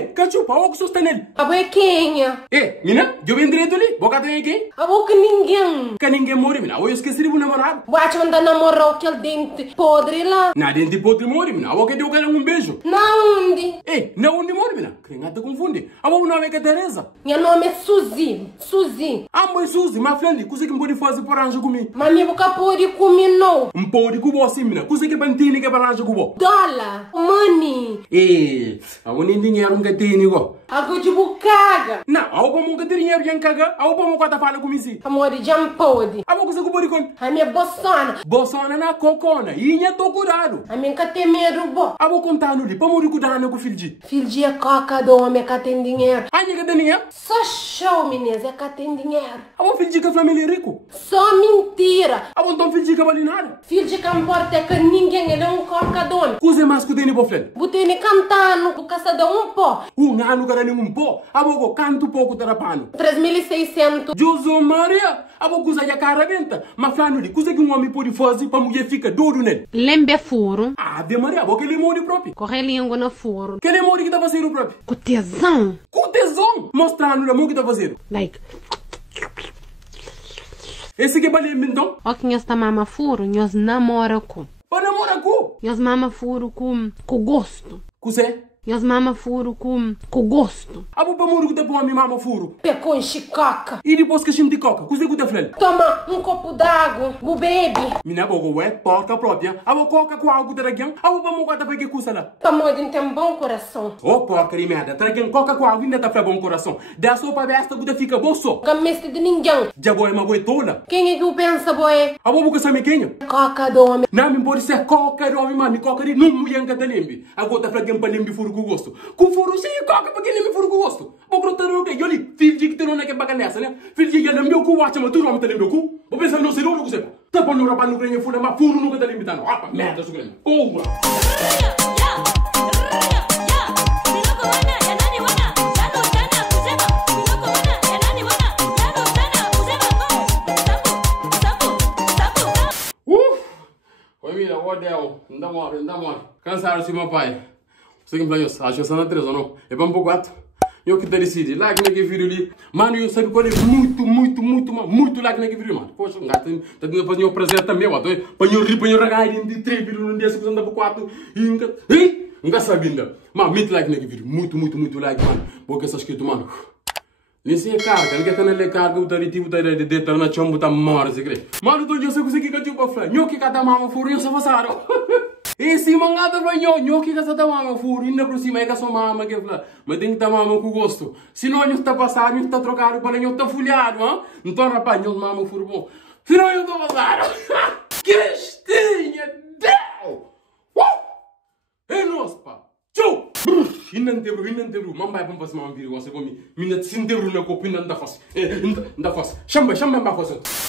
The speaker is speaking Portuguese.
cachupa, o que sostenel? Abo é quem? Mina, eu vim direito ali, boca tem aqui? Abo que ninguém. Que ninguém morre, mina, eu esqueci de namorado. Bate mandar namorar aquele dente podre lá. Na dente podre morre, mina, eu que deu beijo. Na onde? Na onde morre, mina? Quem te confunde? O nome é Teresa. Meu nome é Suzy. Suzy. Mãe Suzy, mas Flendi, coisa que me pode fazer por anjo comigo? Mas me boca pode comer não. Pode com você, mina, coisa que bantini que para anjo com você. Dólar. Money. A não dinheiro que tem, igual. Algo de bucaga. Não, ao como que tem dinheiro que caga, ao como que tá falando comigo. Amor, já pode. A coisa que pode com? A minha bossona. Bossona na cocona, e nha tô curado. A minha que tem medo bom. A vou contar no li, para morrer cuidando com o filho de. Filho de coca do homem que tem dinheiro. A nha que tem dinheiro? Só show, meninas, é que tem dinheiro. A vou filho de que a família é rico. Só mentira. A vou então filho de que vale nada. Filho de que importa é que ninguém ele é coca do homem. Coisa mais que tem no boflen. Botei cantando, o caçador pó. Ano cara nenhum pó. A vou canto pouco terapano. 3.600. Jesus Maria. A vou coisa já cara venta. Mas flano li, coisa que homem pode fazer para mulher fica duro nele. Lembe furo. Ave Maria, a vou que ele morre próprio. Corre língua no furo. Que ele morre que tá fazendo próprio. Com tesão. Com tesão. Mostrando a mão que tá fazendo. Like. Esse que é bali então? O que nós tá mama furo, nós namora com. Para namorar com? Nós mama furo com gosto. Com você? Nós mama furo com gosto. A vou para morrer que tá bom a minha mama furo. Pecou chicoca. E depois que a gente coca, com você que tá flano? Toma um copo d'água, o baby. Minha boca é porca própria. A vou coca com algo dragão. A vou para morrer que tá que custa lá. Amor, tem um bom coração. Oh, porca de merda. Dragão coca com algo ainda tá pra bom coração. Da sopa besta que fica bolso. Gameste de ninguém. Já boa é uma boa tola. Quem é que o pensa, boy? A vou buscar sabe quem? Coca do homem. Não me pode ser coca do homem, mami. Coca de não mulher que tá lembre. Agora tá flagando para lembre furo com gosto. Com furo sim, coca para quem lembre furo com gosto. Vou brotar o que? Eu li. Filho de que tu não é que paga nessa, né? Filho de que ele meu cu, acha, mas tu não me tá lembrando cu. Vou pensar no seu nome, você. Tá para no rapaz no grande furo, mas furo nunca tá lembrando. Ah, merda, isso grande. Porra. Mira, odeo, não mole. Cansaram-se, meu pai. Você que me falou, acho que na 3 ou não? É bom pro gato. Eu que te decidi, like naquele vídeo ali. Mano, eu sei que pode muito like naquele vídeo, mano. Poxa, um gato, tá tendo fazer um prazer também, mano. Para eu rir, para eu regar de 3 vídeos no dia, se você anda por 4. E nunca sabe ainda. Mano, muito like naquele vídeo. Muito like, mano. Porque essa escrito, mano. Nem sei carga, ninguém tá na carga, o taritivo tá de dentro na chão, tá mora, se crê. Mano, tu já sei que você tipo pra nho que cada mama furo, eu só façaro. E se mangada pra nho que cada mama furo, ainda por cima é que só mama que fala. Mas tem que tá mama com gosto. Se não, nho tá passado, nho tá trocado, para nho tá folhado, hein? Então, rapaz, nho mama furo bom. Se não, eu tô passado. Cristinha, Deus! É nosso, pá. Tchau! Inantebru, mamba é bom para se mamar, você come. Minha se intebru na copa, ainda faz. Ainda faz. Chamba, mbafas.